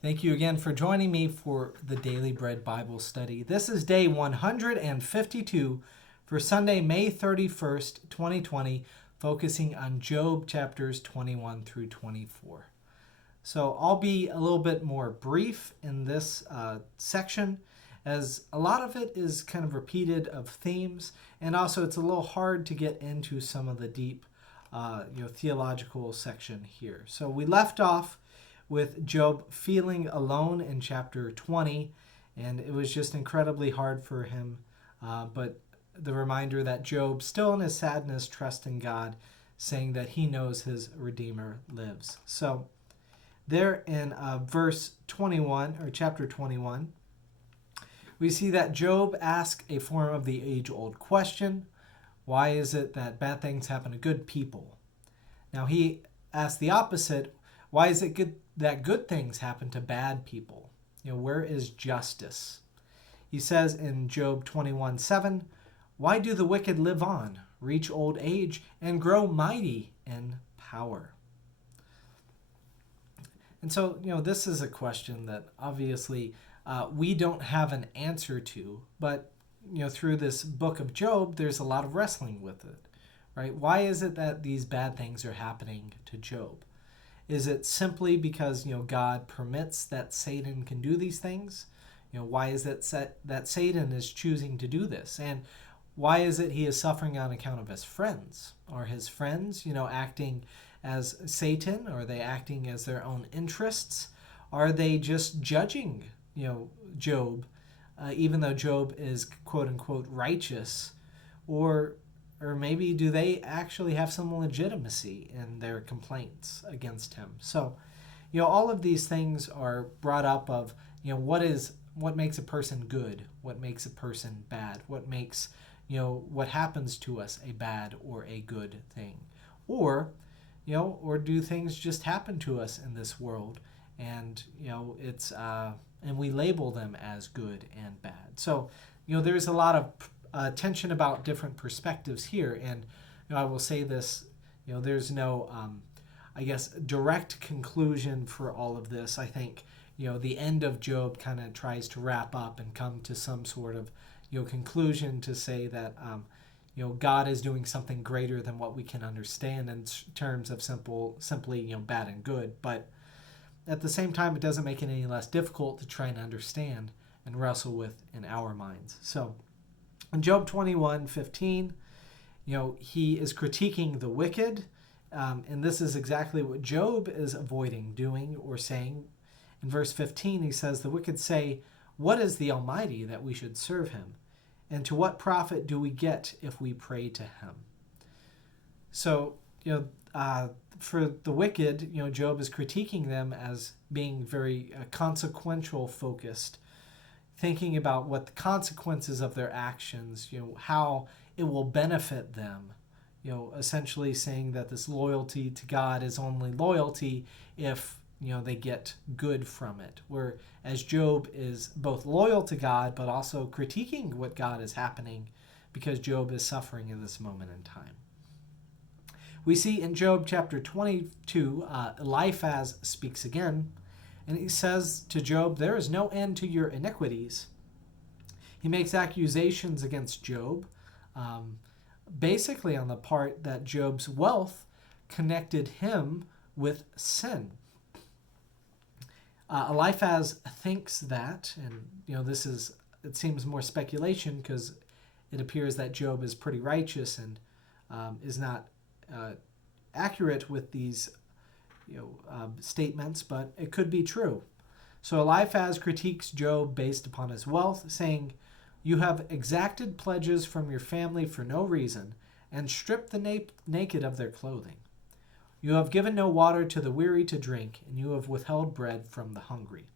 Thank you again for joining me for the Daily Bread Bible study. This is day 152 for Sunday, May 31st, 2020, focusing on Job chapters 21 through 24. So I'll be a little bit more brief in this section, as a lot of it is kind of repeated of themes, and also it's a little hard to get into some of the deep theological section here. So we left off with Job feeling alone in chapter 20, and it was just incredibly hard for him. But the reminder that Job, still in his sadness, trusts in God, saying that he knows his Redeemer lives. So there in verse 21, or chapter 21, we see that Job asks a form of the age-old question: why is it that bad things happen to good people? Now he asks the opposite: why is it that good things happen to bad people? Where is justice? He says in Job 21:7, why do the wicked live on, reach old age, and grow mighty in power? And so, this is a question that obviously we don't have an answer to, but, through this book of Job, there's a lot of wrestling with it, right? Why is it that these bad things are happening to Job? Is it simply because, God permits that Satan can do these things? Why is it that Satan is choosing to do this? And why is it he is suffering on account of his friends? Are his friends, acting as Satan? Are they acting as their own interests? Are they just judging, Job, even though Job is quote unquote righteous? Or maybe do they actually have some legitimacy in their complaints against him? So, all of these things are brought up of, what makes a person good? What makes a person bad? What makes, what happens to us a bad or a good thing? Or do things just happen to us in this world and, and we label them as good and bad? So, there's a lot of tension about different perspectives here, and I will say this: there's no, direct conclusion for all of this. I think the end of Job kind of tries to wrap up and come to some sort of conclusion to say that God is doing something greater than what we can understand in terms of simply bad and good. But at the same time, it doesn't make it any less difficult to try and understand and wrestle with in our minds. So in Job 21:15, he is critiquing the wicked, and this is exactly what Job is avoiding doing or saying. In verse 15, he says, the wicked say, what is the Almighty that we should serve him? And to what profit do we get if we pray to him? So, for the wicked, Job is critiquing them as being very consequential focused, thinking about what the consequences of their actions, how it will benefit them, essentially saying that this loyalty to God is only loyalty if, they get good from it. Whereas Job is both loyal to God, but also critiquing what God is happening because Job is suffering in this moment in time. We see in Job chapter 22, Eliphaz speaks again, and he says to Job, there is no end to your iniquities. He makes accusations against Job, basically on the part that Job's wealth connected him with sin. Eliphaz thinks that, and it seems more speculation because it appears that Job is pretty righteous and is not accurate with these statements, but it could be true. So Eliphaz critiques Job based upon his wealth, saying, you have exacted pledges from your family for no reason and stripped the naked of their clothing. You have given no water to the weary to drink, and you have withheld bread from the hungry.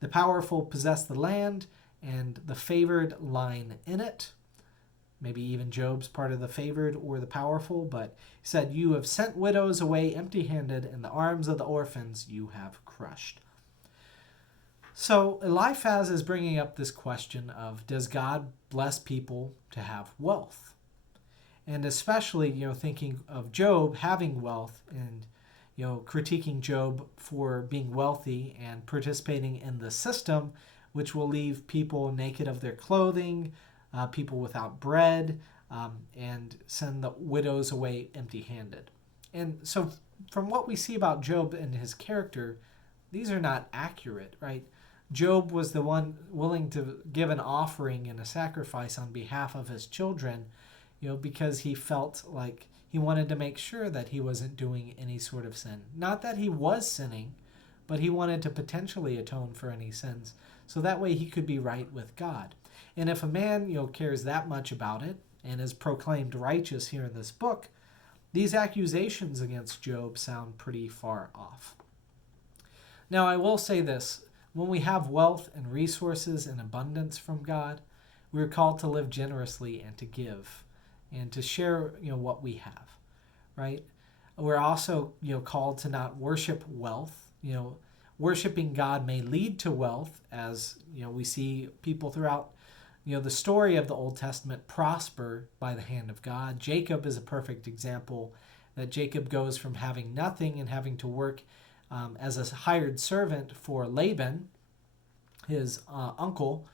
The powerful possess the land, and the favored line in it. Maybe even Job's part of the favored or the powerful, but he said, you have sent widows away empty-handed, and the arms of the orphans you have crushed. So Eliphaz is bringing up this question of, does God bless people to have wealth? And especially, thinking of Job having wealth and, critiquing Job for being wealthy and participating in the system, which will leave people naked of their clothing, people without bread, and send the widows away empty-handed. And so from what we see about Job and his character, these are not accurate, right? Job was the one willing to give an offering and a sacrifice on behalf of his children, because he felt like he wanted to make sure that he wasn't doing any sort of sin. Not that he was sinning, but he wanted to potentially atone for any sins, so that way he could be right with God. And if a man, cares that much about it and is proclaimed righteous here in this book, these accusations against Job sound pretty far off. Now, I will say this. When we have wealth and resources and abundance from God, we're called to live generously and to give and to share, what we have, right? We're also, called to not worship wealth. Worshiping God may lead to wealth, as, we see people throughout, the story of the Old Testament prosper by the hand of God. Jacob is a perfect example that Jacob goes from having nothing and having to work as a hired servant for Laban, his uncle,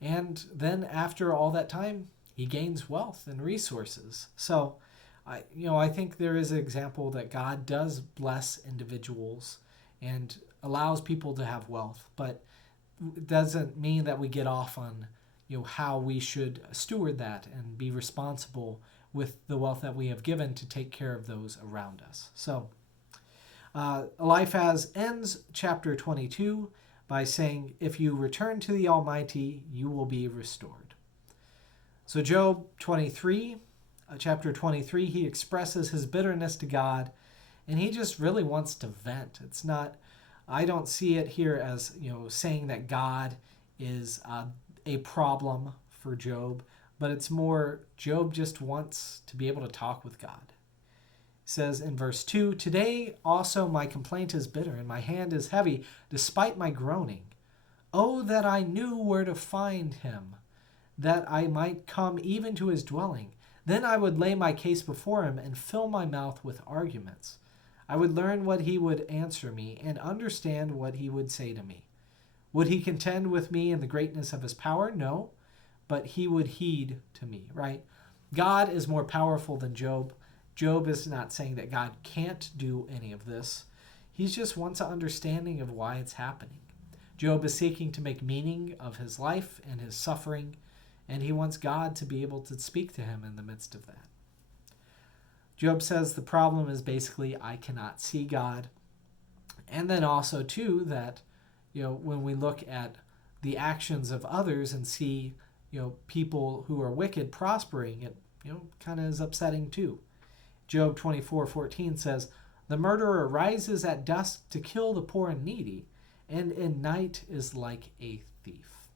and then after all that time, he gains wealth and resources. So, I think there is an example that God does bless individuals and allows people to have wealth, but it doesn't mean that we get off on how we should steward that and be responsible with the wealth that we have given to take care of those around us. So Eliphaz ends chapter 22 by saying, if you return to the Almighty, you will be restored. So Job 23, chapter 23, he expresses his bitterness to God, and he just really wants to vent. It's not, I don't see it here as, saying that God is a problem for Job, but it's more Job just wants to be able to talk with God. It says in verse 2, today also my complaint is bitter, and my hand is heavy, despite my groaning. Oh, that I knew where to find him, that I might come even to his dwelling. Then I would lay my case before him and fill my mouth with arguments. I would learn what he would answer me and understand what he would say to me. Would he contend with me in the greatness of his power? No, but he would heed to me, right? God is more powerful than Job. Job is not saying that God can't do any of this. He just wants an understanding of why it's happening. Job is seeking to make meaning of his life and his suffering, and he wants God to be able to speak to him in the midst of that. Job says the problem is basically, I cannot see God. And then also, too, that when we look at the actions of others and see, people who are wicked prospering, it, kind of is upsetting too. Job 24:14 says, the murderer rises at dusk to kill the poor and needy, and in night is like a thief.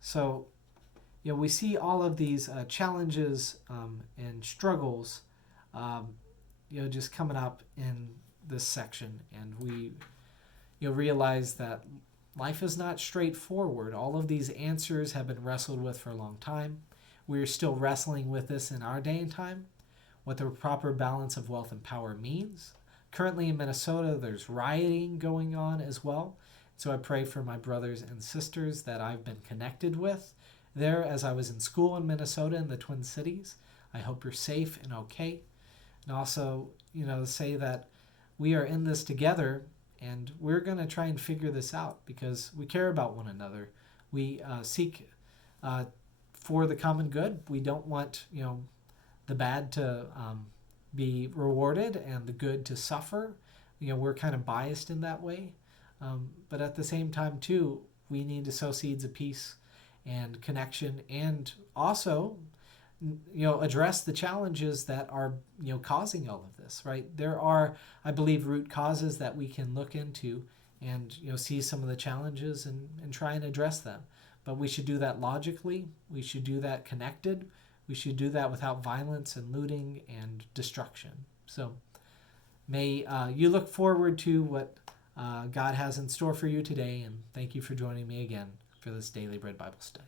So, we see all of these challenges and struggles, just coming up in this section, and we realize that life is not straightforward. All of these answers have been wrestled with for a long time. We're still wrestling with this in our day and time, what the proper balance of wealth and power means. Currently in Minnesota, there's rioting going on as well. So I pray for my brothers and sisters that I've been connected with there as I was in school in Minnesota in the Twin Cities. I hope you're safe and okay. And also, say that we are in this together, and we're going to try and figure this out because we care about one another. We seek for the common good. We don't want, the bad to be rewarded and the good to suffer. We're kind of biased in that way. But at the same time, too, we need to sow seeds of peace and connection, and also, address the challenges that are, causing all of this, right? There are, I believe, root causes that we can look into and, see some of the challenges and try and address them. But we should do that logically. We should do that connected. We should do that without violence and looting and destruction. So may you look forward to what God has in store for you today, and thank you for joining me again for this Daily Bread Bible Study.